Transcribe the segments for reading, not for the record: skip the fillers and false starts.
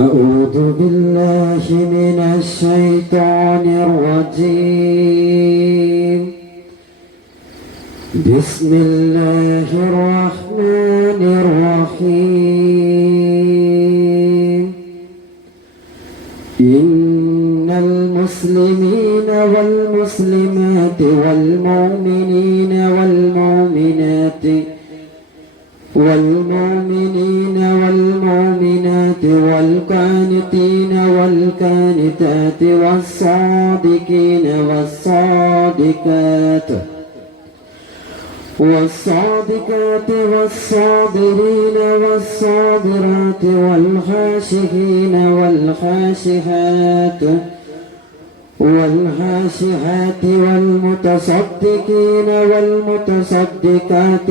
أعوذ بالله من الشيطان الرجيم. بسم الله الرحمن الرحيم. إن المسلمين والمسلمات والمؤمنين والمؤمنات والقانتين والقانتات والصادقين والصابرين والصابرات والخاشعين والخاشعات والمتصدقين والمتصدقات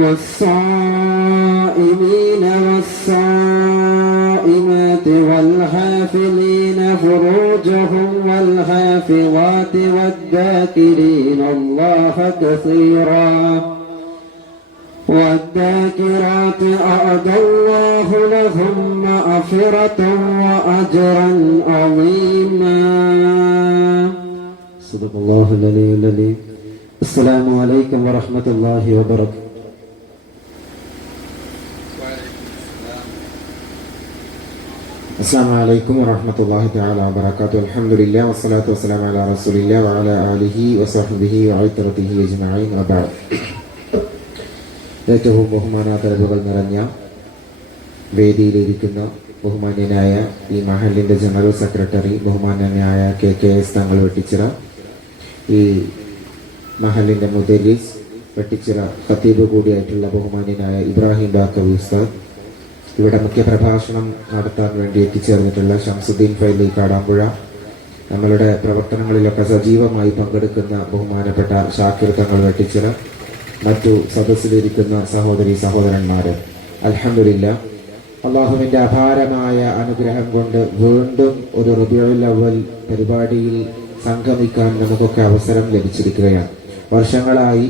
والصائمين والصائمات والحافظين فروجهم والحافظات والذاكرين الله كثيرا والذاكرات أعد الله لهم مغفرة وأجرا عظيما. صدق الله العلي العظيم. السلام عليكم ورحمة الله وبركاته. السلام عليكم ورحمة الله تعالى وبركاته. الحمد لله والصلاة والسلام على رسول الله وعلى آله وصحبه وعترته أجمعين وبعد. ഏറ്റവും ബഹുമാനാദരവുകൾ നിറഞ്ഞ വേദിയിലിരിക്കുന്ന ബഹുമാന്യനായ ഈ മഹലിൻ്റെ ജനറൽ സെക്രട്ടറി ബഹുമാന്യനായ KKS തങ്ങൾ വെട്ടിച്ചിറ, ഈ മഹലിൻ്റെ മുദരിസ് വെട്ടിച്ചിറ ഖത്തീബ് കൂടിയായിട്ടുള്ള ബഹുമാന്യനായ ഇബ്രാഹിം ബാക്കവി ഉസ്താദ്, ഇവിടെ മുഖ്യ പ്രഭാഷണം നടത്താൻ വേണ്ടി എത്തിച്ചേർന്നിട്ടുള്ള ഷംസുദ്ദീൻ ഫൈലി കാടാമ്പുഴ, നമ്മളുടെ പ്രവർത്തനങ്ങളിലൊക്കെ സജീവമായി പങ്കെടുക്കുന്ന ബഹുമാനപ്പെട്ട ഷാക്കിർ തങ്ങൾ വെട്ടിച്ചിറ, മറ്റു സദസ്സിലിരിക്കുന്ന സഹോദരി സഹോദരന്മാരെ, അൽഹംദുലില്ലാഹ് അള്ളാഹുവിൻ്റെ അപാരമായ അനുഗ്രഹം കൊണ്ട് വീണ്ടും ഒരു റബീഉൽ അവ്വൽ പരിപാടിയിൽ സംഗമിക്കാൻ നമുക്കൊക്കെ അവസരം ലഭിച്ചിരിക്കുകയാണ്. വർഷങ്ങളായി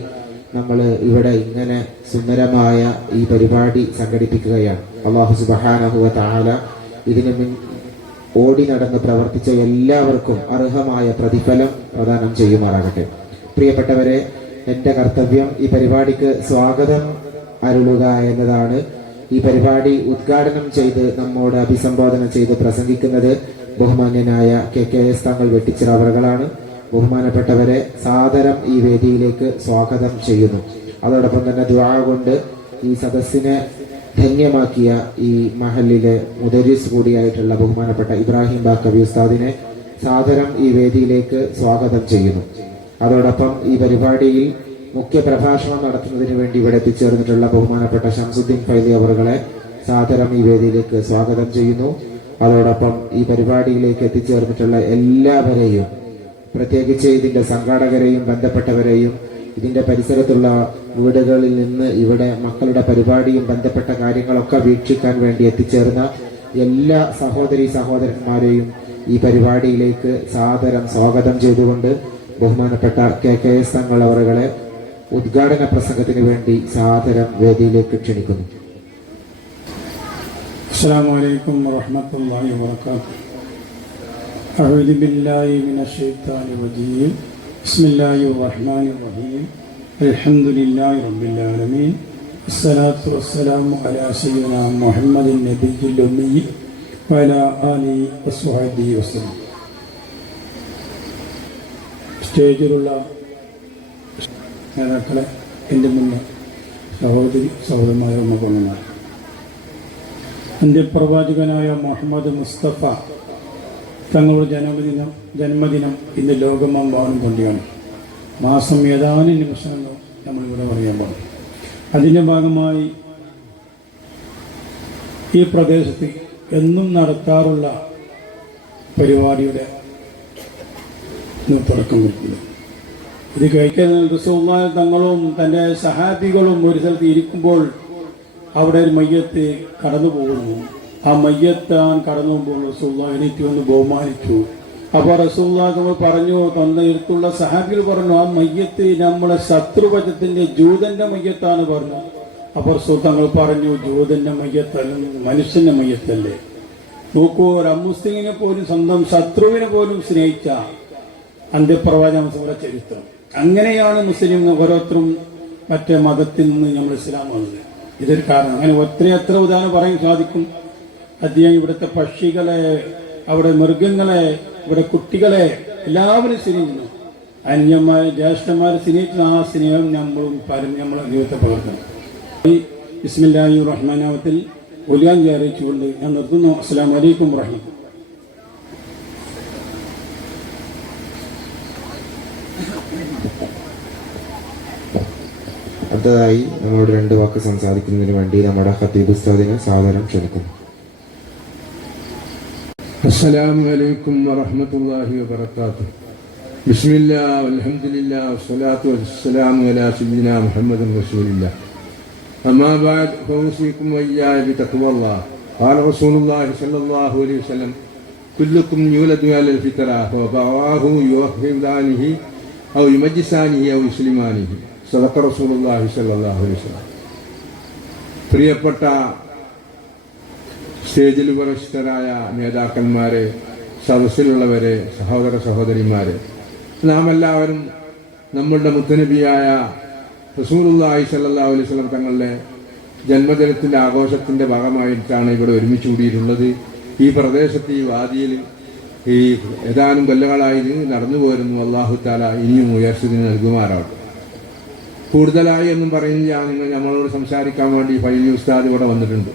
നമ്മൾ ഇവിടെ ഇങ്ങനെ സുന്ദരമായ ഈ പരിപാടി സംഘടിപ്പിക്കുകയാണ്. അല്ലാഹു സുബ്ഹാനഹു വ തആല ഇതിനു ഓടി നടന്ന് പ്രവർത്തിച്ച എല്ലാവർക്കും അർഹമായ പ്രതിഫലം പ്രദാനം ചെയ്യുമാറാകട്ടെ. പ്രിയപ്പെട്ടവരെ, എൻ്റെ കർത്തവ്യം ഈ പരിപാടിക്ക് സ്വാഗതം അരുളുക എന്നതാണ്. ഈ പരിപാടി ഉദ്ഘാടനം ചെയ്ത് നമ്മോട് അഭിസംബോധന ചെയ്ത് പ്രസംഗിക്കുന്നത് ബഹുമാന്യനായ KKS തങ്ങൾ വെട്ടിച്ചിറ അവറുകളാണ്. ബഹുമാനപ്പെട്ടവരെ, സാദരം ഈ വേദിയിലേക്ക് സ്വാഗതം ചെയ്യുന്നു. അതോടൊപ്പം തന്നെ ദുആ കൊണ്ട് ഈ സദസ്സിനെ ധന്യമാക്കിയ ഈ മഹലിലെ മുദരിസ് കൂടിയായിട്ടുള്ള ബഹുമാനപ്പെട്ട ഇബ്രാഹിം ബാക്കവി ഉസ്താദിനെ സാദരം ഈ വേദിയിലേക്ക് സ്വാഗതം ചെയ്യുന്നു. അതോടൊപ്പം ഈ പരിപാടിയിൽ മുഖ്യ പ്രഭാഷണം നടത്തുന്നതിന് വേണ്ടി ഇവിടെ എത്തിച്ചേർന്നിട്ടുള്ള ബഹുമാനപ്പെട്ട ഷംസുദ്ദീൻ ഫൈലി അവറുകളെ സാദരം ഈ വേദിയിലേക്ക് സ്വാഗതം ചെയ്യുന്നു. അതോടൊപ്പം ഈ പരിപാടിയിലേക്ക് എത്തിച്ചേർന്നിട്ടുള്ള എല്ലാവരെയും, പ്രത്യേകിച്ച് ഇതിൻ്റെ സംഘാടകരെയും ബന്ധപ്പെട്ടവരെയും, ഇതിൻ്റെ പരിസരത്തുള്ള വീടുകളിൽ നിന്ന് ഇവിടെ മക്കളുടെ പരിപാടിയും ബന്ധപ്പെട്ട കാര്യങ്ങളൊക്കെ വീക്ഷിക്കാൻ വേണ്ടി എത്തിച്ചേർന്ന എല്ലാ സഹോദരി സഹോദരന്മാരെയും ഈ പരിപാടിയിലേക്ക് സാദരം സ്വാഗതം ചെയ്തുകൊണ്ട് ബഹുമാനപ്പെട്ട KKS തങ്ങൾ അവറുകളെ ഉദ്ഘാടന പ്രസംഗത്തിന് വേണ്ടി സാദരം വേദിയിലേക്ക് ക്ഷണിക്കുന്നു. അസ്സലാമു അലൈക്കും വറഹ്മത്തുള്ളാഹി വബറകാതുഹു. അഊദു ബില്ലാഹി മിനശ് ശൈത്വാനിർ റജീം. ബിസ്മില്ലാഹിർ റഹ്മാനിർ റഹീം. അൽഹംദുലില്ലാഹി റബ്ബിൽ ആലമീൻ. അസ്സലാത്തു വസ്സലാമു അലാ സയ്യിദിനാ മുഹമ്മദിൻ നബിയ്യിൽ ഉമ്മി വഅലാ ആലിഹി വസ്വഹ്ബിഹി വസല്ലം. സ്റ്റേജിലുള്ള നേതാക്കളെ, എൻ്റെ മുന്നേ സഹോദരി സഹോദരന്മാരെ, ഉമ്മമാർ, എൻ്റെ പ്രവാചകനായ മുഹമ്മദ് മുസ്തഫ തങ്ങളുടെ ജന്മദിനം ഇന്ന് ലോകമെമ്പാടും കൊണ്ടാണ്. മാസം ഏതാനും നിമിഷങ്ങൾ നമ്മളിവിടെ പറയാൻ പോകും. അതിൻ്റെ ഭാഗമായി ഈ പ്രദേശത്ത് എന്നും നടത്താറുള്ള പരിപാടിയുടെ തുടക്കം കുറിക്കുന്നു. ഇത് കഴിക്കാൻ റസൂലുള്ളാഹി തങ്ങളും തൻ്റെ സഹാബികളും ഒരു സ്ഥലത്ത് ഇരിക്കുമ്പോൾ അവിടെ ഒരു മയ്യത്ത് കടന്നു പോകുന്നു. ആ മയ്യത്താൻ കടന്നു പോകുമ്പോൾ റസൂലുള്ളാഹി എണീറ്റ് വന്ന് ബഹുമാനിച്ചു. അപ്പൊ റസൂലുള്ളാഹി തങ്ങൾ പറഞ്ഞു, തന്നടുത്തുള്ള സഹാബികൾ പറഞ്ഞു, ആ മയ്യത്ത് നമ്മളെ ശത്രുപക്ഷത്തിന്റെ ജൂതന്റെ മയ്യത്താണ് പറഞ്ഞു. അപ്പൊ റസൂൽ തങ്ങൾ പറഞ്ഞു, ജൂതന്റെ മയ്യത്തല്ല, മനുഷ്യന്റെ മയ്യത്തല്ലേ. നോക്കൂ, ഒരു അമുസ്ലിമിനെ പോലും സ്വന്തം ശത്രുവിനെ പോലും സ്നേഹിച്ച അന്ത്യപ്രവാചക ചരിത്രം. അങ്ങനെയാണ് മുസ്ലിം ഓരോരുത്തരും മറ്റേ മതത്തിൽ നിന്ന് നമ്മൾ ഇസ്ലാമാകുന്നത്. ഇതൊരു കാരണം. അങ്ങനെ എത്ര ഉദാഹരണം പറയാൻ സാധിക്കും. അദ്ദേഹം ഇവിടുത്തെ പക്ഷികളെ, അവിടെ മൃഗങ്ങളെ, ഇവിടെ കുട്ടികളെ എല്ലാവരും സ്നേഹിക്കുന്നു. അന്യന്മാരെ, ജ്യേഷ്ഠന്മാരെ സ്നേഹിക്കുന്ന ആ സ്നേഹം നമ്മളും നമ്മളെ ജീവിതത്തെ പകർത്തണം. ഈ ബിസ്മില്ലാഹിർ റഹ്മാനിർ റഹീം ഉദ്ഘാടനം അറിയിച്ചുകൊണ്ട് ഞാൻ നിർത്തുന്നു. അസ്സലാമു അലൈക്കും വറഹ്മത്തുള്ളാഹി. അടുത്തതായി നമ്മളോട് 2 വാക്ക് സംസാരിക്കുന്നതിന് വേണ്ടി നമ്മുടെ ഖതീബ് ഉസ്താദിനെ സാദരം ക്ഷണിക്കുന്നു. السلام عليكم ورحمة الله وبركاته. بسم الله والحمد لله والصلاة والسلام على سيدنا محمد رسول الله. أما بعد فأوصيكم وإياي بتقوى الله. قال رسول الله صلى الله عليه وسلم: كلكم يولد على الفطرة فأبواه يوحدانه أو يمجسانه أو يسلمانه. صدق رسول الله صلى الله عليه وسلم. പ്രിയപ്പെട്ട സ്റ്റേജിൽ ഉപവിഷ്ടരായ നേതാക്കന്മാരെ, സദസ്സിലുള്ളവരെ, സഹോദര സഹോദരിമാരെ, നാം എല്ലാവരും നമ്മളുടെ മുത്തനബിയായ റസൂലുള്ളാഹി സ്വല്ലല്ലാഹു അലൈഹി വസല്ലം തങ്ങളുടെ ജന്മദിനത്തിന്റെ ആഘോഷത്തിന്റെ ഭാഗമായിട്ടാണ് ഇവിടെ ഒരുമിച്ച് കൂടിയിട്ടുള്ളത്. ഈ പ്രദേശത്ത്, ഈ വാദിയിൽ ഈ ഏതാനും കൊല്ലങ്ങളായി നടന്നു പോരുന്നു. അല്ലാഹു തആല ഇനിയും ഉയർച്ചതിന് നൽകുമാറാവട്ടെ. കൂടുതലായി എന്നും പറയുന്നില്ല. നിങ്ങൾ നമ്മളോട് സംസാരിക്കാൻ വേണ്ടി ഫൈലി ഉസ്താദ് ഇവിടെ വന്നിട്ടുണ്ട്.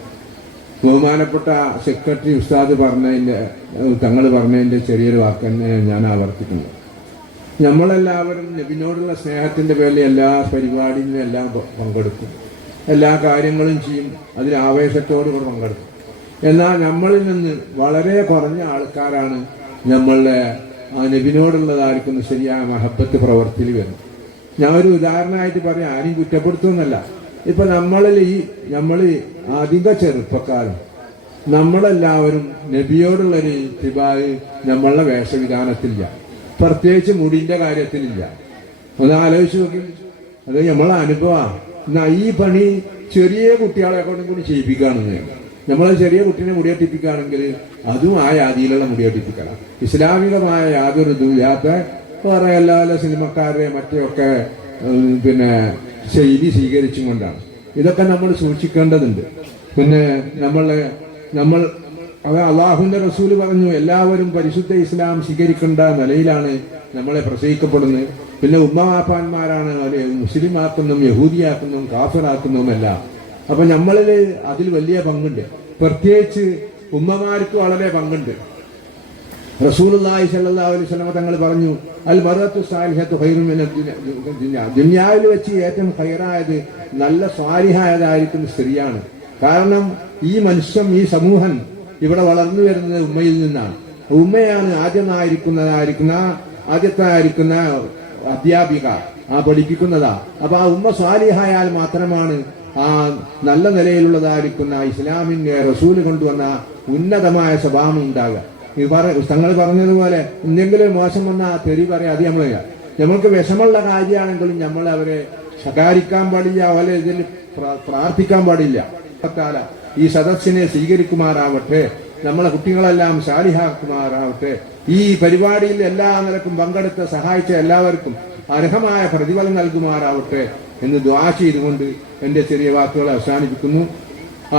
ബഹുമാനപ്പെട്ട സെക്രട്ടറി ഉസ്താദ് തങ്ങൾ പറഞ്ഞതിൻ്റെ ചെറിയൊരു വാക്ക് തന്നെ ഞാൻ ആവർത്തിക്കുന്നു. നമ്മളെല്ലാവരും നബിനോടുള്ള സ്നേഹത്തിൻ്റെ പേരിൽ എല്ലാ പരിപാടിയിലും എല്ലാം പങ്കെടുക്കും, എല്ലാ കാര്യങ്ങളും ചെയ്യും, അതിൽ ആവേശത്തോടുകൂടി പങ്കെടുക്കും. എന്നാൽ നമ്മളിൽ നിന്ന് വളരെ കുറഞ്ഞ ആൾക്കാരാണ് നമ്മളുടെ ആ നബിനോടുള്ളതായിരിക്കുന്ന ശരിയായ മഹബത്ത് പ്രവർത്തിയിൽ വരുന്നത്. ഞാൻ ഒരു ഉദാഹരണമായിട്ട് പറയാം, ആരും കുറ്റപ്പെടുത്തുമെന്നല്ല. ഇപ്പൊ നമ്മൾ അധിക ചെറുപ്പക്കാരും നമ്മളെല്ലാവരും നബിയോടുള്ളൊരു തിബായ് നമ്മളുടെ വേഷവിധാനത്തിലില്ല, പ്രത്യേകിച്ച് മുടിന്റെ കാര്യത്തിലില്ല. ഒന്ന് ആലോചിച്ച് നോക്കി. അത് നമ്മളെ അനുഭവമാണ്. എന്നാ ഈ പണി ചെറിയ കുട്ടികളെ കൊണ്ടും കൂടി ചെയ്യിപ്പിക്കുകയാണെന്ന്. നമ്മളെ ചെറിയ കുട്ടീനെ മുടിയെട്ടിപ്പിക്കുകയാണെങ്കിൽ അതും ആ യാതിയിലുള്ള മുടിയെട്ടിപ്പിക്കണം. ഇസ്ലാമികമായ യാതൊരു ഇതുമില്ലാത്ത വേറെ എല്ലാ സിനിമക്കാരുടെ മറ്റൊക്കെ ശൈലി സ്വീകരിച്ചും കൊണ്ടാണ്. ഇതൊക്കെ നമ്മൾ സൂക്ഷിക്കേണ്ടതുണ്ട്. പിന്നെ അള്ളാഹുവിന്റെ റസൂല് പറഞ്ഞു, എല്ലാവരും പരിശുദ്ധ ഇസ്ലാം സ്വീകരിക്കേണ്ട നിലയിലാണ് നമ്മളെ പ്രസവിക്കപ്പെടുന്നത്. പിന്നെ ഉമ്മമാപ്പാന്മാരാണ് അവരെ മുസ്ലിമാക്കുന്നതും യഹൂദിയാക്കുന്നതും കാഫിറാക്കുന്നതുമല്ല. അപ്പൊ നമ്മളിൽ അതിൽ വലിയ പങ്കുണ്ട്. പ്രത്യേകിച്ച് ഉമ്മമാർക്ക് വളരെ പങ്കുണ്ട്. റസൂലുള്ളാഹി സ്വല്ലല്ലാഹു അലൈഹി വസല്ലം തങ്ങൾ പറഞ്ഞു, അൽ മർഅത്തു സാലിഹത്തു ഖൈറുൻ മിന ദുനിയ. ദുനിയാവിൽ വെച്ച് ഏറ്റവും ഖൈറായത്, നല്ല സ്വാലിഹായതായിരിക്കും സ്ത്രീയാണ്. കാരണം ഈ മനുഷ്യൻ, ഈ സമൂഹം ഇവിടെ വളർന്നു വരുന്നത് ഉമ്മയിൽ നിന്നാണ്. ഉമ്മയാണ് ആദ്യത്തായിരിക്കുന്ന അധ്യാപിക, പഠിപ്പിക്കുന്നതാ. അപ്പൊ ആ ഉമ്മ സ്വാലിഹായാൽ മാത്രമാണ് ആ നല്ല നിലയിലുള്ളതായിരിക്കുന്ന ഇസ്ലാമിന്റെ റസൂല് കൊണ്ടുവന്ന ഉന്നതമായ സ്വഭാവം ഉണ്ടാകുക. തങ്ങൾ പറഞ്ഞതുപോലെ എന്തെങ്കിലും മോശം വന്ന തെറി പറയാം, അത് നമ്മൾക്ക് വിഷമുള്ള കാര്യമാണെങ്കിലും നമ്മൾ അവരെ ശകാരിക്കാൻ പാടില്ല, അവരെ ഇതിൽ പ്രാർത്ഥിക്കാൻ പാടില്ല. ഈ സദസ്സിനെ സ്വീകരിക്കുമാറാവട്ടെ, നമ്മളെ കുട്ടികളെല്ലാം സാലിഹാക്കുമാറാവട്ടെ. ഈ പരിപാടിയിൽ എല്ലാ നിലക്കും പങ്കെടുത്ത് സഹായിച്ച എല്ലാവർക്കും അർഹമായ പ്രതിഫലം നൽകുമാറാവട്ടെ എന്ന് ദുആ ചെയ്തുകൊണ്ട് എന്റെ ചെറിയ വാക്കുകൾ അവസാനിപ്പിക്കുന്നു.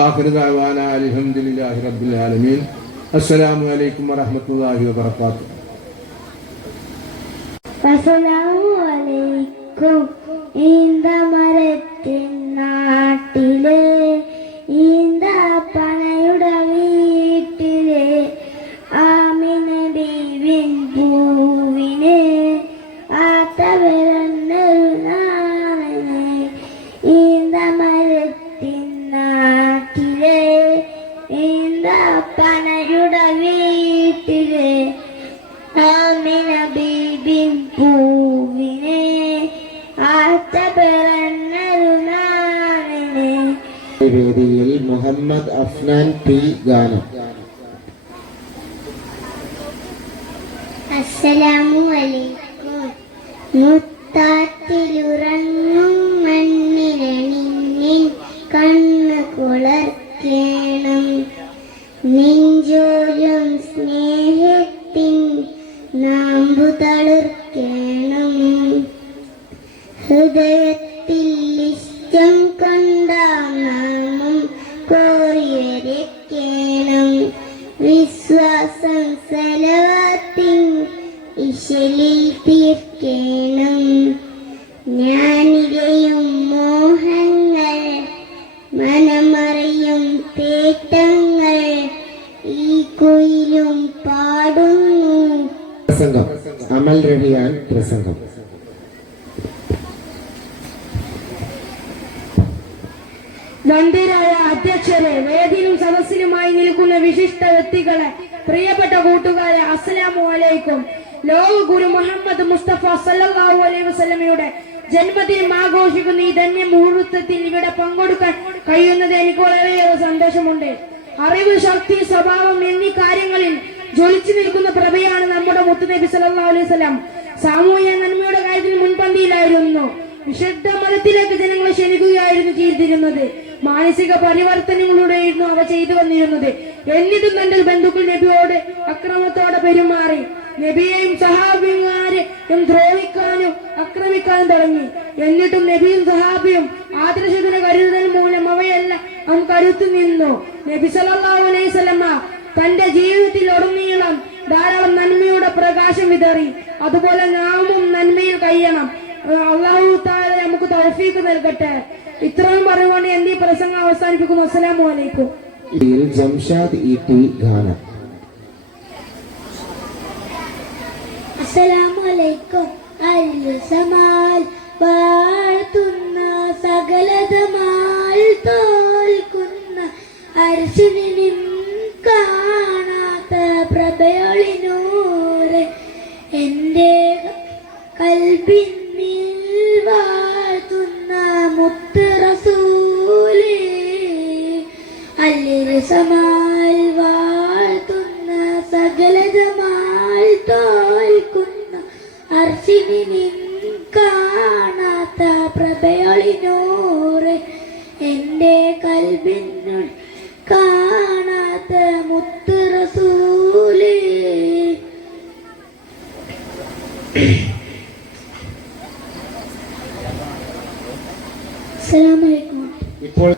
ആഖിറു ദഅവാനാ അൽഹംദുലില്ലാഹി റബ്ബിൽ ആലമീൻ. അസ്സലാമു അലൈക്കും വറഹ്മത്തുള്ളാഹി വബറകാതുഹു. അസ്സലാമു അലൈക്കും. ഈന്തമരത്തിൻ നാട്ടിലെ ഈന്തപ്പനയുടെ വീട്ടിലെ ആമിന ബീവിൻ പൂവിനെ ആത്തവരന്നൊരു നാളെ. ഈന്തമരത്തിൻ നാട്ടിലെ ഈന്തപ്പനയുടെ വീട്ടിലെ ആമിന ബീവിൻ പൂവിനെ ആത്തവരന്നൊരു നാളെ. വേദിയിൽ മുഹമ്മദ് അഫ്നാൻ പി ഗാനം. അസ്സലാമു അലൈക്കും. മുത്താറ്റിലുറങ്ങും മണ്ണിരണിന്നിൻ കണ്ണു കുളർക്കേണം. നെഞ്ചോരം സ്നേഹത്തിൻ നാമ്പു തളിർക്കേണം. ഹൃദയത്തിൽ ഇഷ്ടം കണ്ട നാമം കോരിവരയ്ക്കണം. വിശ്വാസം സലവാത്തിൻ ഇശലിൽ തീർക്കണം. ഞാനിരയും മോഹങ്ങൾ മനമറിയും തേട്ടങ്ങൾ ഈ കുയിലും പാടുന്നു. പ്രസംഗം അമൽ റഹിയാൻ പ്രസംഗം. നന്ദിരായ അധ്യക്ഷരെ, വേദിയിലും സദസ്സിലുമായി നിൽക്കുന്ന വിശിഷ്ട വ്യക്തികളെ, പ്രിയപ്പെട്ട കൂട്ടുകാരെ, അസ്സലാമു അലൈക്കും. ലോക ഗുരു മുഹമ്മദ് മുസ്തഫ സല്ലല്ലാഹു അലൈഹി വസല്ലമയുടെ ജന്മദിനം ആഘോഷിക്കുന്ന ഈ ധന്യ മുഹൂർത്തത്തിൽ ഇവിടെ പങ്കെടുക്കാൻ കഴിയുന്നത് എനിക്ക് വളരെയേറെ സന്തോഷമുണ്ട്. അറിവ്, ശക്തി, സ്വഭാവം എന്നീ കാര്യങ്ങളിൽ ജ്വലിച്ചു നിൽക്കുന്ന പ്രഭയാണ് നമ്മുടെ മുത്തുനബി സല്ലല്ലാഹു അലൈഹി വസല്ലം. സാമൂഹ്യ നന്മയുടെ കാര്യത്തിൽ മുൻപന്തിയിലായിരുന്നു. വിശുദ്ധ മതത്തിലേക്ക് ജനങ്ങളെ ക്ഷണിക്കുകയായിരുന്നു ചെയ്തിരുന്നത്. മാനസിക പരിവർത്തനങ്ങളിലൂടെയായിരുന്നു അവ ചെയ്തു വന്നിരുന്നത്. എന്നിട്ടും തന്റെ ബന്ധുക്കൾ നബിയോട് അക്രമത്തോടെ പെരുമാറി. നബിയെയും സഹാബിമാരെയും ദ്രോഹിക്കാനും ആക്രമിക്കാനും തുടങ്ങി. എന്നിട്ടും നബിയും സഹാബിയും ആദർശത്തിന് കരുതൽ മൂലം അവയെല്ലാം കരുത്തു നിന്നു. നബി സല്ലല്ലാഹു അലൈഹി വസല്ലമ തന്റെ ജീവിതത്തിൽ ഉടനീളം ധാരാളം നന്മയുടെ പ്രകാശം വിതറി. അതുപോലെ നാമും നന്മയിൽ കഴിയണം. അല്ലാഹു തആല നമുക്ക് തൗഫീഖ് നൽകട്ടെ. ഇത്രയും പറയുകൊണ്ട് എന്റെ ഈ പ്രസംഗം അവസാനിപ്പിക്കുന്നു. അസ്സലാമു അലൈക്കും. ജംഷാദ് ഇ.ടി. ഗാനം. അസ്സലാമു അലൈക്കും. അൽസമാൽ വാഴ്ത്തുന്ന സകലതമാൽ തോൽക്കുന്ന അർശിനിൻ കാണാത്ത പ്രഭയൊളിനൂറെ എന്റെ കൽബിന്നിൽ വാഴ്ത്തുന്ന മുത്ത് റസൂലേ. അൽസമാൽ വാഴ്ത്തുന്ന സകലതമാൽ തോൽക്കുന്ന അർശിനിൻ കാണാത്ത പ്രഭയൊളിനൂറെ എന്റെ കൽബിനുൾ കാണാത്ത മുത്ത് റസൂലേ. അസ്സലാമു അലൈക്കും. ഇപ്പോൾ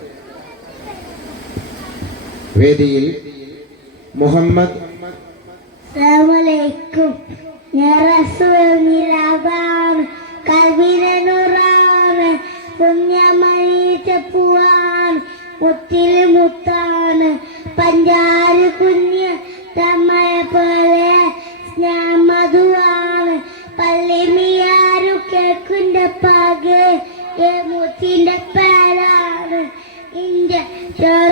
വേദിയിൽ മുഹമ്മദ് അസ്സലാമലൈക്കും. ഞാൻ റസൂലിലാബാണ്, കൽബിലെ നൂറാണ്, പുണ്യമണിയിച്ച പൂവാണ്, മുത്തില് മുത്താണ്, പഞ്ചാര് കുഞ്ഞ് തമ്മയ പോലെ സ്നേഹമധുവാണ്, പള്ളിമിയാരു കേക്കിന്റെ പാകെ മുത്തിന്റെ പേരാണ്. ഇന്റെ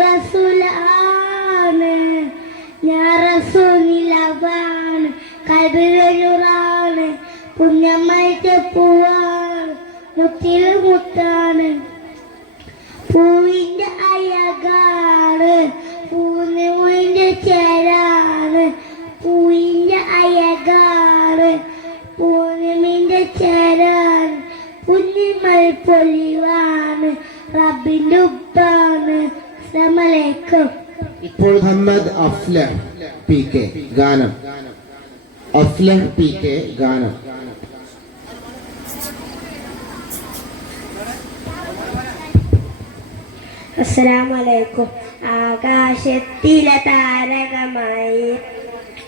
റസൂലാണ്, ഞാൻ റസൂലിലാബാണ്, കൽബിലെ നൂറാണ്, പുണ്യമണിയിച്ച പൂവാണ്, മുത്തില് മുത്താണ്. പൂവിന്റെ അയകാണ്, പൂവിന്റെ ചേരാണ്, പൂവിന്റെ അയകാണ്, പൂർണിമിന്റെ ചേരാണ്, പുണ്യമൽ പൊലിവാണ്, റബ്ബിന്റെ ഉപ്പാണ്. അസ്സലാമലൈക്കും. ഇപ്പോൾ മുഹമ്മദ് അഫ്ലഹ് പി.കെ. ഗാനം. Aflah P K. ഗാനം. അസ്സലാമലൈക്കും. ആകാശത്തിലെ താരകമായി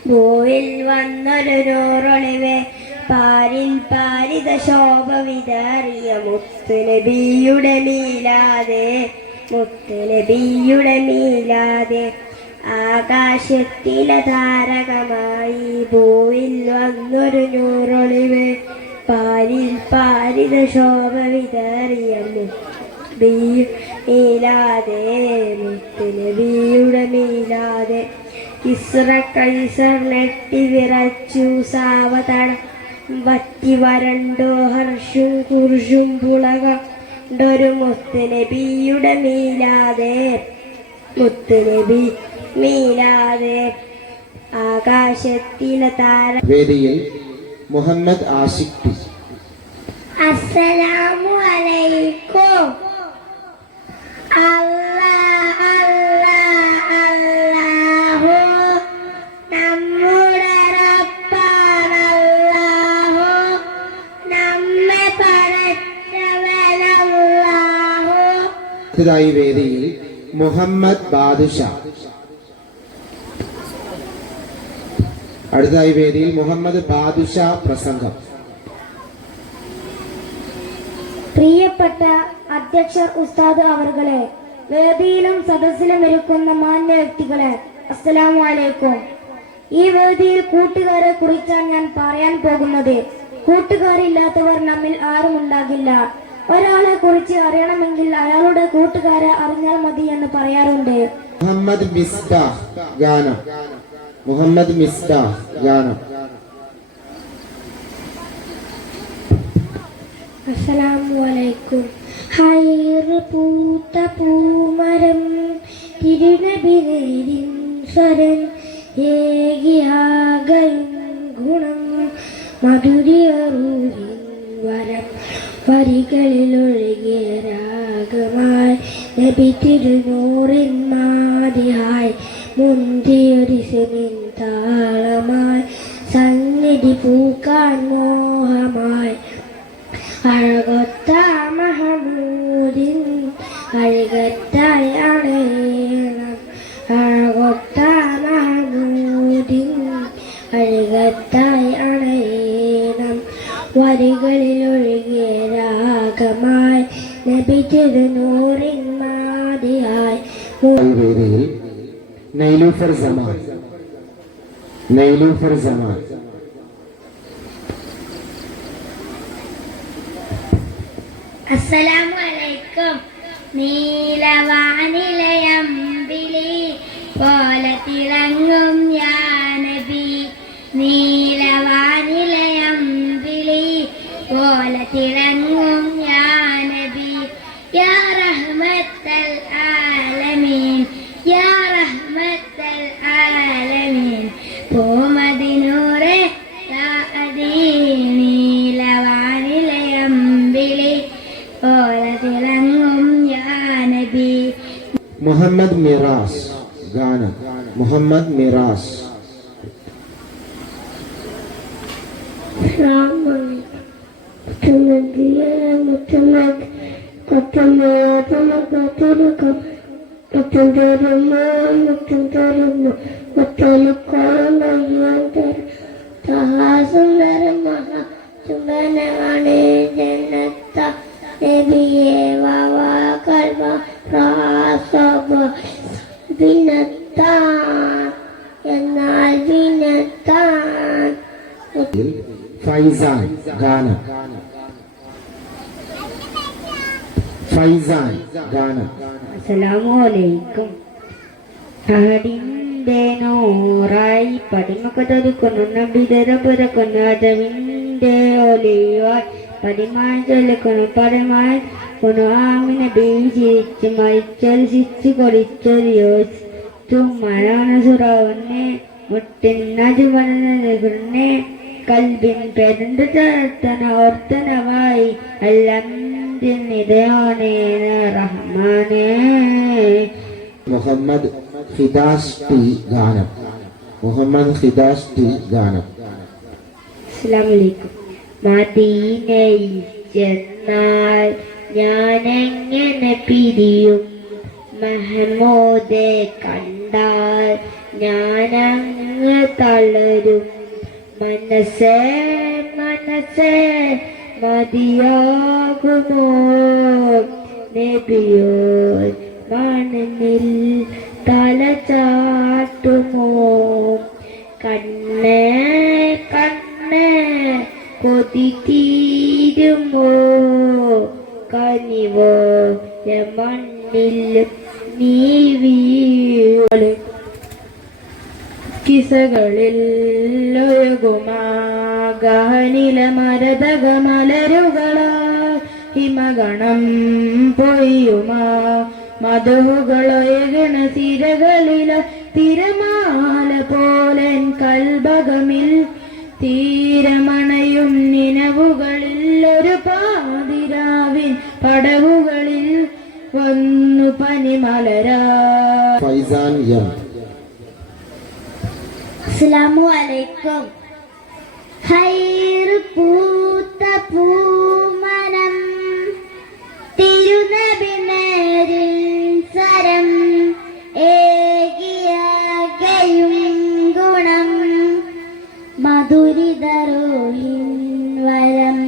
ഭൂവിൽ വന്നൊരു നൂറൊളിവേ, പാരിൽ പാരിത ശോഭ വിതറിയ മുത്തുനബിയുടെ മീലാതെ, മുത്തുനബിയുടെ മീലാതെ. ആകാശത്തിലെ താരകമായി ഭൂവിൽ വന്നൊരു നൂറൊളിവേ, പാരിൽ പാരിത ശോഭ വിതറിയ മീലാതെ, മുത്തുനബിയുടെ മീലാതെ. കിസ്ര കൈസർ നെട്ടി വിറച്ചു സാവതളം വറ്റി വരണ്ടോ ഹർഷും കുർഷും പുളകണ്ടൊരു മുത്തുനബിയുടെ മീലാതെ, മുത്തുനബി മീലാതെ. ആകാശത്തിലെ താര. വേദിയിൽ മുഹമ്മദ് ആഷിഖ് പി. അസ്സലാമു അലൈക്കും. അല്ലാഹ് അല്ലാഹ് അല്ലാഹു നമ്മുടെ റബ്ബാണല്ലാഹു, നമ്മെ പടച്ചവനല്ലാഹു. അടുത്തതായി വേദിയിൽ മുഹമ്മദ് ബാദുഷ. അടുത്തതായി വേദിയിൽ മുഹമ്മദ് ബാദുഷ പ്രസംഗം. പ്രിയപ്പെട്ട അധ്യക്ഷർ ഉസ്താദ് അവർകളെ, വേദിയിലും സദസ്സിലും ഇരിക്കുന്ന മാന്യ വ്യക്തികളെ, അസ്സലാമു അലൈക്കും. ഈ വേദിയിൽ കൂട്ടുകാരെ കുറിച്ചാണ് ഞാൻ പറയാൻ പോകുന്നത്. കൂട്ടുകാരില്ലാത്തവർ നമ്മിൽ ആരും ഉണ്ടാകില്ല. ഒരാളെ കുറിച്ച് അറിയണമെങ്കിൽ അയാളുടെ കൂട്ടുകാരെ അറിഞ്ഞാൽ മതി എന്ന് പറയാറുണ്ട്. മുഹമ്മദ് മിസ്ബാഹ് ഗാനം. മുഹമ്മദ് മിസ്ബാഹ് ഗാനം. അസ്സലാമു അലൈക്കും. ഹൈറ് പൂത്ത പൂമരം തിരുനബിനേരിൻ സ്വരൻ ഏകിയാകയും ഗുണം മധുരിയറൂരിൻ വരം വരികളിലൊഴുകിയ രാഗമായി നബി തിരുനൂറിൻ മാതിയായി മുന്തിയൊരു സെമിൻ താളമായി സന്നിധി പൂക്കാൻ മോഹമായി അഴകൊത്ത മഹമൂദിൻ അഴകത്തായി അണയണം. അഴകൊത്ത മഹമൂദിൻ അഴകത്തായി അണയണം. വരികളിലൊഴുകിയ രാഗമായി നബി തിരുനൂറിൻ മാതിയായി. വേദിയിൽ നൈലൂഫർ സമാൻ. നൈലൂഫർ സമാൻ. അസ്സലാമു അലൈക്കും. നീലവാനിലയമ്പിളി പോലെ തിളങ്ങും യാ നബി. നീലവാനിലയമ്പിളി പോലെ തിളങ്ങും യാ നബി. യാ റഹ്മത്തൽ ആലമീൻ, യാ റഹ്മത്തൽ ആലമീൻ. പൂമദിനൂറെ യാ അദീൻ. നീലവാനിലയമ്പിളി പോലെ തിളങ്ങും യാ നബി. മുഹമ്മദ് മിറാസ് ഗാനം. മുഹമ്മദ് മിറാസ്. സുന്ദരമാണ് ജന്നത്ത നബിയെ വാവാകൽവ പ്രാസവ വിനത്താൻ എന്നാൽ വിനത്താൻ. ഫൈസാൻ ഗാനം. ഫൈസാൻ ഗാനം. അസ്സലാമു അലൈക്കും. അഹദിന്റെ നൂറായി പടിമുഖത്തൊരുക്കുന്നു നബിതര പുറക്കുന്നു അതവിന്റെ ഒലിവായി പടിമായി ചൊല്ലിക്കുന്നു പടമായി കൊന്നു ആമിന ബീജിരിച്ച് മരിച്ചൊലിച്ച് കൊളിച്ചൊരു യോജിച്ചും മഴാന സുറാവുന്നെ മുട്ടിന്നതു വന്നെ കൽബിൻ പെരുന്ത് ചേർത്തന ഓർത്തനവായി അല്ലംദിനിതയോനേ റഹ്മാനേ. മുഹമ്മദ് ഹിദാസ് ടി ഗാനം. മുഹമ്മദ് ഹിദാസ് ടി ഗാനം. അസ്സലാമു അലൈക്കും. മദീനയിൽ ചെന്നാൽ ഞാനെങ്ങനെ പിരിയും, മഹമൂദെ കണ്ടാൽ ഞാനങ്ങ് തളരും. മനസ്സേ മനസ്സേ മതിയാകുമോ നബിയോ മണ്ണിൽ തല ചാട്ടുമോ. കണ്ണേ കണ്ണേ കൊതി തീരുമോ കനിവോ മണ്ണിൽ നീ വീഴ്. കിസകളിൽ ഒഴുകുമാകനില മരതക മലരുകളാ ഹിമഗണം പൊയ്യുമാ മധുകളൊഴുകണ സിരകളില തിരമാല പോലൻ കൽബകമിൽ തീരമണയും നിലവുകളിൽ ഒരു പാതിരാവിൻ പടവുകളിൽ വന്നു പനിമലരാ. ഫൈസാൻ എം. അസ്സലാമു അലൈക്കും. ഹൈർ പൂത്ത പൂമനം തിരുനബി നേരിൻ സരം ഏകിയാകയും ഗുണം മധുരിതരോഹിൻ വരം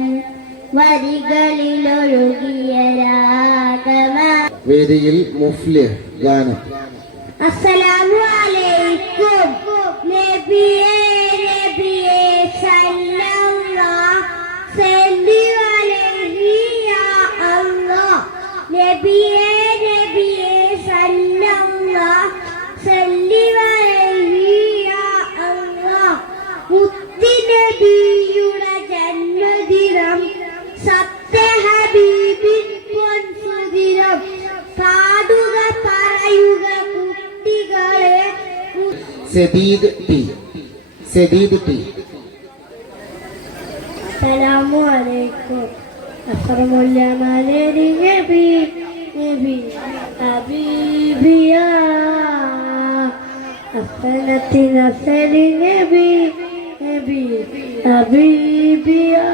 വരികളിലൊഴുകിയ രാഗമ. വേദിയിൽ മുഫ്ലിഹ് ഗാനം. അസ്സലാമു അലൈക്കും. നബിയേ നബിയേ സല്ലല്ലാഹ് സല്ലി അലൈഹി യാ അല്ലാഹ്. നബിയേ നബിയേ സല്ലല്ലാഹ് സല്ലി അലൈഹി യാ അല്ലാഹ്. മുത്തി നബിയുടെ ജന്മദിനം സത്യ ഹബീബിൻ പൊൻസുദിനം. പാടുക പറയുക കുട്ടികളെ. സദീദ് ടി. സദീദ് ടി. അസ്സലാമു അലൈക്കും. അസ്സലാമുല്ല മലരി നബി നബി ഹബീബിയാ അസ്സലത്തി നസലി നബി നബി ഹബീബിയാ.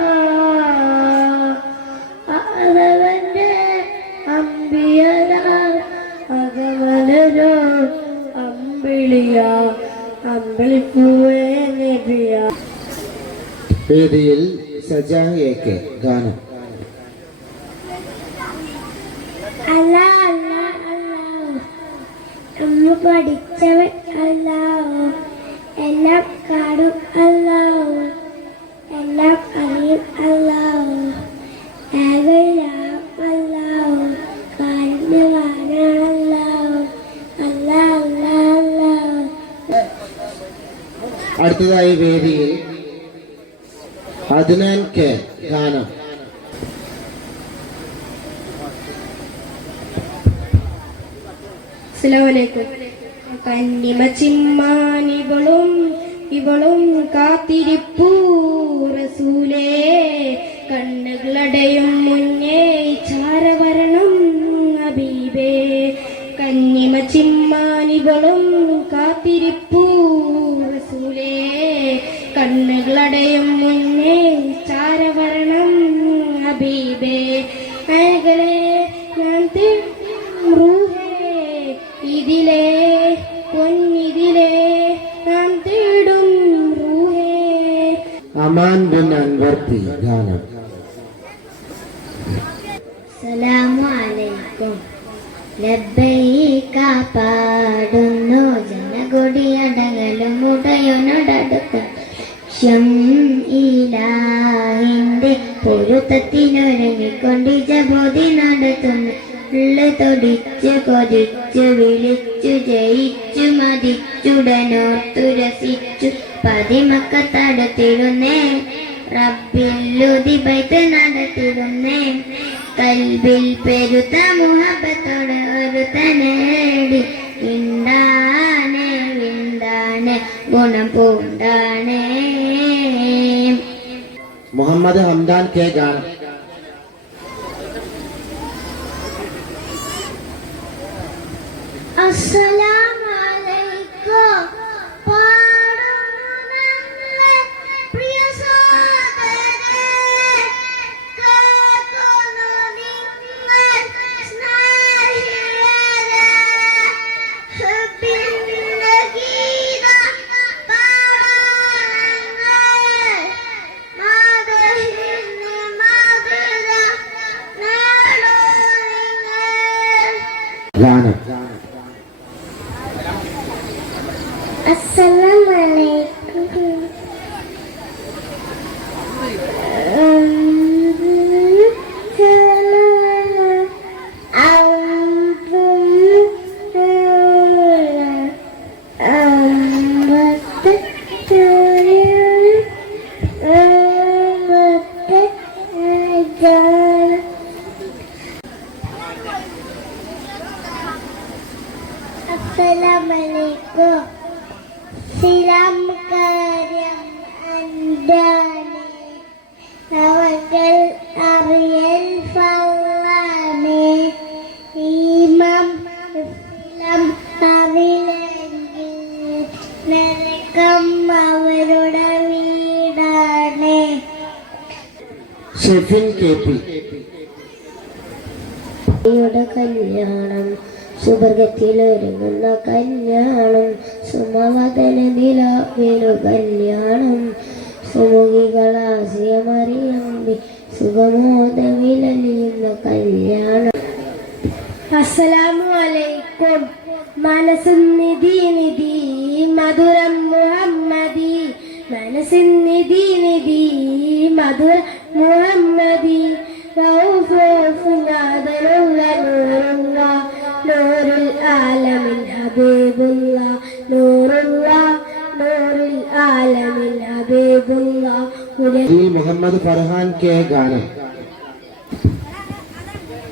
അറവന്റെ അമ്പിയരാ അകമലരോ അമ്പിളിയ അമ്പിളിപ്പൂവേ നബിയ. വേദിയിൽ സജാ എ കെ ഗാനം. അല്ലാ അല്ലാ അല്ലാ നമ്മ പഠിച്ചവൻ അല്ലാഹു. എല്ലാം കാണും അല്ലാഹു. എല്ലാം അറിയും അല്ലാഹു. ഏകയാം അല്ലാഹു. കാരുണ്യവാനാണ് അല്ലാഹു. അല്ലാ അല്ലാ അല്ലാഹു. അടുത്തതായി വേദിയിൽ അദ്നാൻ കെ ഗാനം. അസ്സലാമലൈക്കും. കന്നിമ ചിമ്മാനിവളും ഇവളും കാത്തിരിപ്പൂ റസൂലേ. കണ്ണുകളടയും മുന്നേ ചാരവരണം ഹബീബേ. കന്നിമ ചിമ്മാനിവളും കാത്തിരിപ്പൂ റസൂലേ. കണ്ണുകളടയും മുന്നേ ചാരവരണം ഹബീബേ. അഴകളെ ഞാൻ റൂഹേ ഇതിലേ പൊന്നിതിലേ നാം തേടും റൂഹേ. അമാൻ ബിൻ അൻവർ പി ഗാനം. അസ്സലാമു അലൈക്കും. ലബ്ബൈക പാടുന്നു ജനകൊടിയടങ്ങലും ഉടയോനോടടുത്ത്. ഇലാഹിന്റെ പൊരുത്തത്തിനൊരുങ്ങിക്കൊണ്ട് ജബോധി നടത്തുന്നു. തൊടിച്ചു കൊതിച്ചു വിളിച്ചു ജയിച്ചു മതിച്ചുടനോർത്തു രസിച്ചു പതിമക്കത്തടുത്തിരുന്നേ. റബ്ബില്ലുതി ബൈത്ത് നടത്തിരുന്നേ. കൽബിൽ പെരുത്ത മുഹബത്തോടെ ഒരു തനേടി. വിണ്ടാനെ വിണ്ടാനെ ഗുണം പൂണ്ടാനേ. മുഹമ്മദ് ഹംദാൻ കെ ഗാനം. അസ്സലാമു അലൈക്കും. പാടുന്നു ഞങ്ങൾ പ്രിയ സഹോദരരെ. കേൾക്കുന്നു നിങ്ങൾ സ്നേഹിതരെ. ഹബ്ബിന്റെ ഗീതം പാടുന്നു ഞങ്ങൾ. മദഹിന് മധുര നേടൂ നിങ്ങൾ. ഗാനം. Assalamu alaikum. Assalamu അമലിക്കും സ്ഥിരം കാര്യം അന്റാണ് അവകൾ അറിയൽ ഫള്ളാണ് ഈമാം സ്ഥിരം അറിയില്ലെങ്കിൽ നരകം അവരുടെ വീടാണ്. ഷെഫിൻ KP. യുടെ കല്യാണം സുവർഗത്തിലൊരുങ്ങുന്ന കല്യാണം സുമവദന നിലാവിനു കല്യാണം സുമുഖികളാശയമറിയമ്പി സുഖമോദവിലലിയുന്ന കല്യാണം. അസ്സലാമു അലൈക്കും. മനസ്സിൻ നിധി നിധി മധുരം മുഹമ്മദി മനസ്സിൻ നിധി നിധി മധുരം മുഹമ്മദി നൂറുള്ള നൂറുൽ ആലമിൻ ഹബീബുള്ള നൂറുള്ള നൂറുൽ ആലമിൻ ഹബീബുള്ള. മുഹമ്മദ് ഫർഹാൻ K ഗാനം.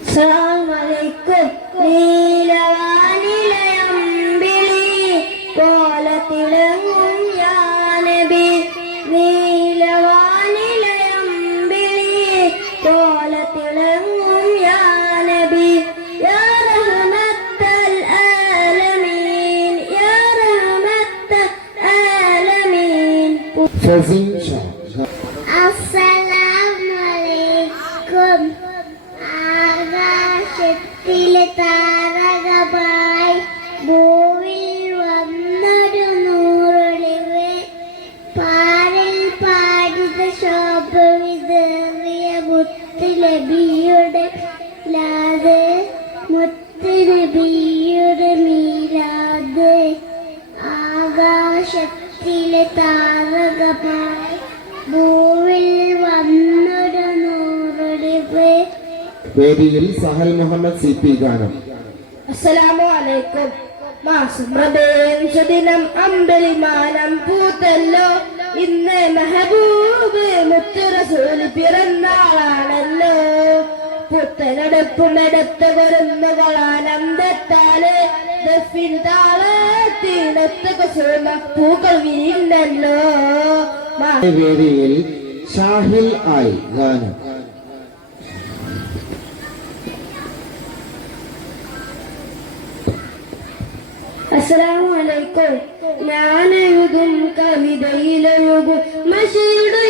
അസ്സലാമലൈക്കും. നീലവാനിലയമ്പിളി കോലത്തിളങ്ങും യാ നബി നീലവാനിലയമ്പിളി കോലത്തിളങ്ങും യാ നബി യാ റഹ്മത്തൽ ആലമീൻ യാ റഹ്മത്തൽ ആലമീൻ. ഫസിൻ ഷാ. അസ്സലാമലൈക്കും. ആകാശത്തിലെ താരകമായി ഭൂവിൽ വന്നൊരു നൂറൊളിവ് പാരിൽ പാടിത ശോഭ വിതറിയ മുത്തുനബിയുടെ ലാത് മുത്തുനബിയുടെ മീരാത് ആകാശത്തിലെ താരകമായി ഭൂവിൽ വന്നൊരു നൂറൊളിവ്. വേദിയിൽ സഹൽ മുഹമ്മദ് CP ഗാനം. അസ്സലാമു അലൈക്കും. മാസുബ്രദേശദിനം അമ്പലിമാനം പൂത്തല്ലോ ഇന്ന് മെഹബൂബ് മുത്ത് റസൂല് പിറന്നാളാണല്ലോ പുത്തനടുപ്പുമെടുത്ത് വരുന്നുകളാനന്ദത്താല് ദഫിൻ താളത്തിനൊത്ത കുസുമ പൂക്കൾ വിരിയുന്നല്ലോ. വേദിയിൽ ഷാഹിൽ ആയി ഗാനം. അസ്സലാമു അലൈക്കും. ഞാനെഴുതും കവിതയിലെഴുതും മഷിയുടെ